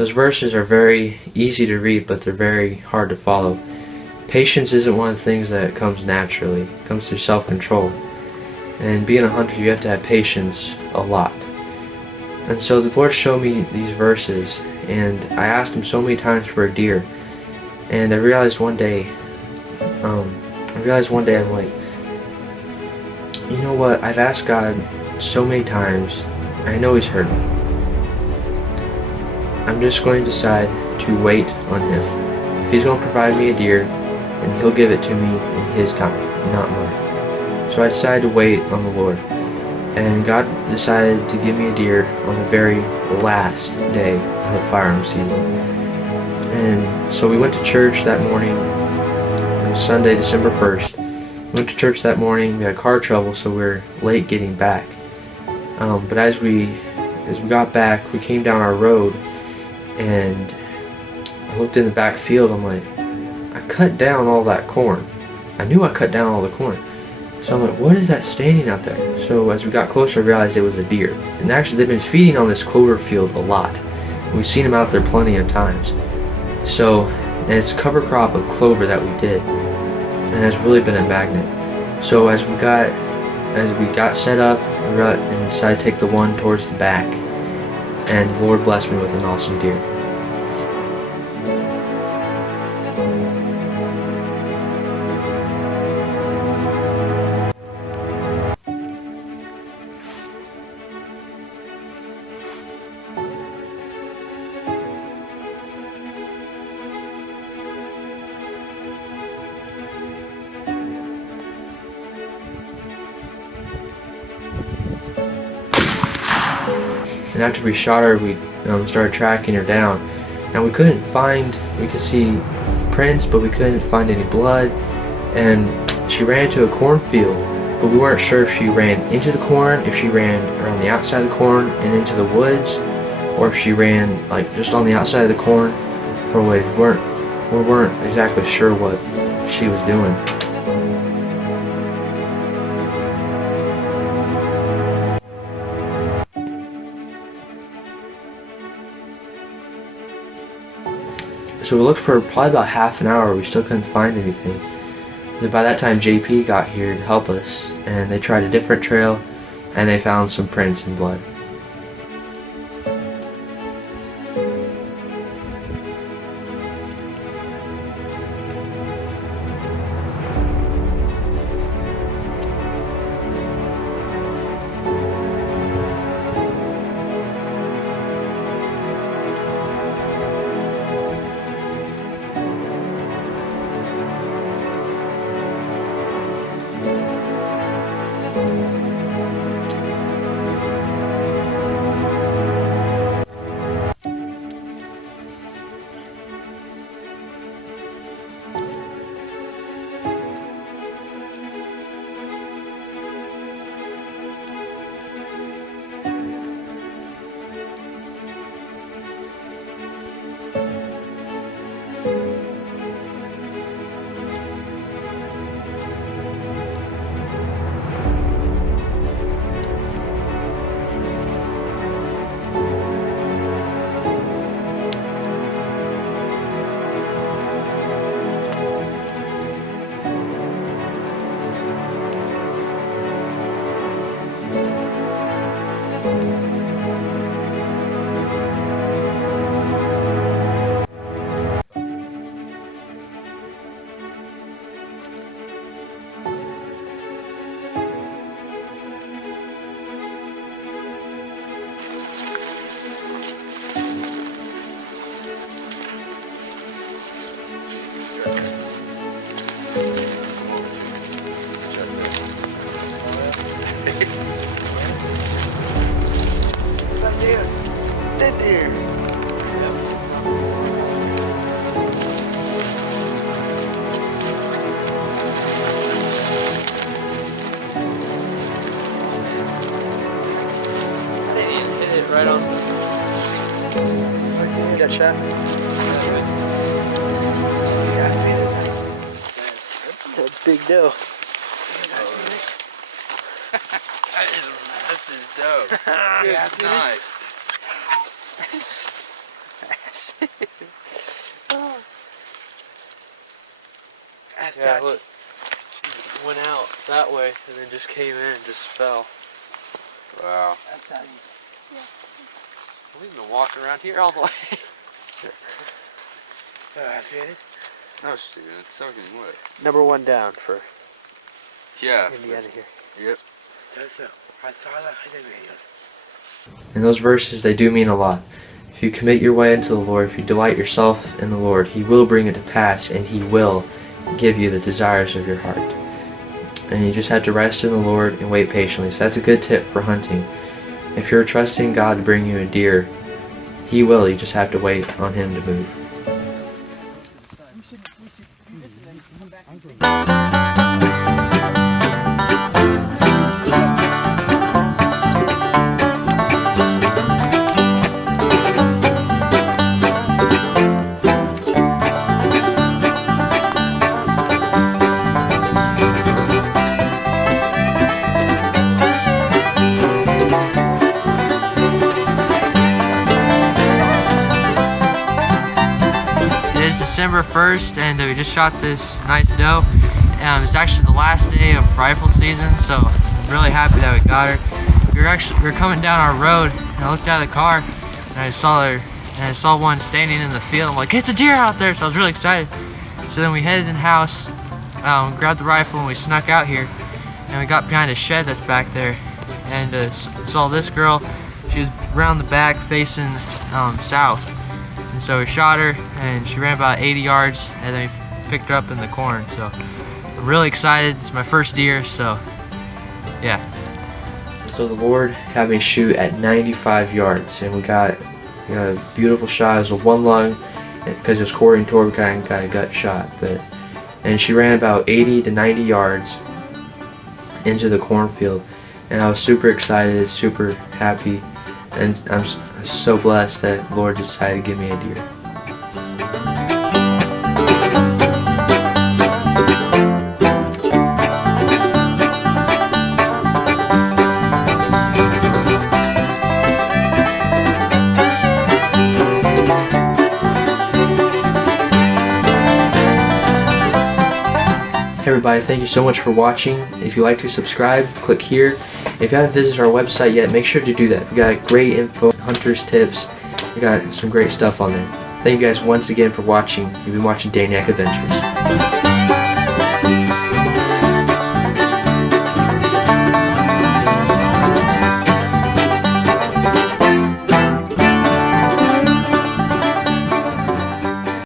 Those verses are very easy to read, but they're very hard to follow. Patience isn't one of the things that comes naturally. It comes through self-control. And being a hunter, you have to have patience a lot. And so the Lord showed me these verses, and I asked Him so many times for a deer. And I realized one day, I'm like, you know what? I've asked God so many times. I know He's heard me. I'm just going to decide to wait on Him. If He's going to provide me a deer, then He'll give it to me in His time, not mine. So I decided to wait on the Lord. And God decided to give me a deer on the very last day of firearms season. And so we went to church that morning. It was Sunday, December 1st. We went to church that morning. We had car trouble, so we were late getting back. But as we got back, we came down our road, and I looked in the back field. I'm like, I cut down all that corn. I knew I cut down all the corn. So I'm like, what is that standing out there? So as we got closer, I realized it was a deer. And actually, they've been feeding on this clover field a lot. We've seen them out there plenty of times. So, and it's a cover crop of clover that we did, and it's really been a magnet. So as we got set up, and decided to take the one towards the back, and the Lord blessed me with an awesome deer. And after we shot her, we started tracking her down, and we could see prints, but we couldn't find any blood. And she ran into a cornfield, but we weren't sure if she ran into the corn, if she ran around the outside of the corn and into the woods, or if she ran like just on the outside of the corn. We weren't exactly sure what she was doing. So we looked for probably about half an hour. We still couldn't find anything. And by that time, JP got here to help us, and they tried a different trail, and they found some prints and blood. Dead deer. Hit it right on. You got shot? That's a big doe. This is dope. Good night. Yeah, look. She went out that way and then just came in and just fell. Wow. We've been walking around here all the way. No, Steven, it's soaking wet. Number one down for Yeah. Indiana here. Yep. And those verses, they do mean a lot. If you commit your way unto the Lord, if you delight yourself in the Lord, He will bring it to pass, and He will give you the desires of your heart. And you just have to rest in the Lord and wait patiently. So that's a good tip for hunting. If you're trusting God to bring you a deer, He will. You just have to wait on Him to move. December 1st, and we just shot this nice doe. It's actually the last day of rifle season, so I'm really happy that we got her. We were coming down our road, and I looked out of the car, and I saw her, and I saw one standing in the field. I'm like, it's a deer out there! So I was really excited. So then we headed in the house, grabbed the rifle, and we snuck out here, and we got behind a shed that's back there, and saw this girl. She was around the back, facing south. And so we shot her, and she ran about 80 yards, and then we picked her up in the corn. So I'm really excited. It's my first deer, so yeah. So the Lord had me shoot at 95 yards, and we got a beautiful shot. It was a one lung, because it was quartering toward, we kind of got a gut shot. And she ran about 80 to 90 yards into the cornfield, and I was super excited, super happy, and I'm so blessed that the Lord decided to give me a deer. Hey everybody, thank you so much for watching. If you'd like to subscribe, click here. If you haven't visited our website yet, make sure to do that. We got great info, hunters tips. We got some great stuff on there. Thank you guys once again for watching. You've been watching Daniel Adventures.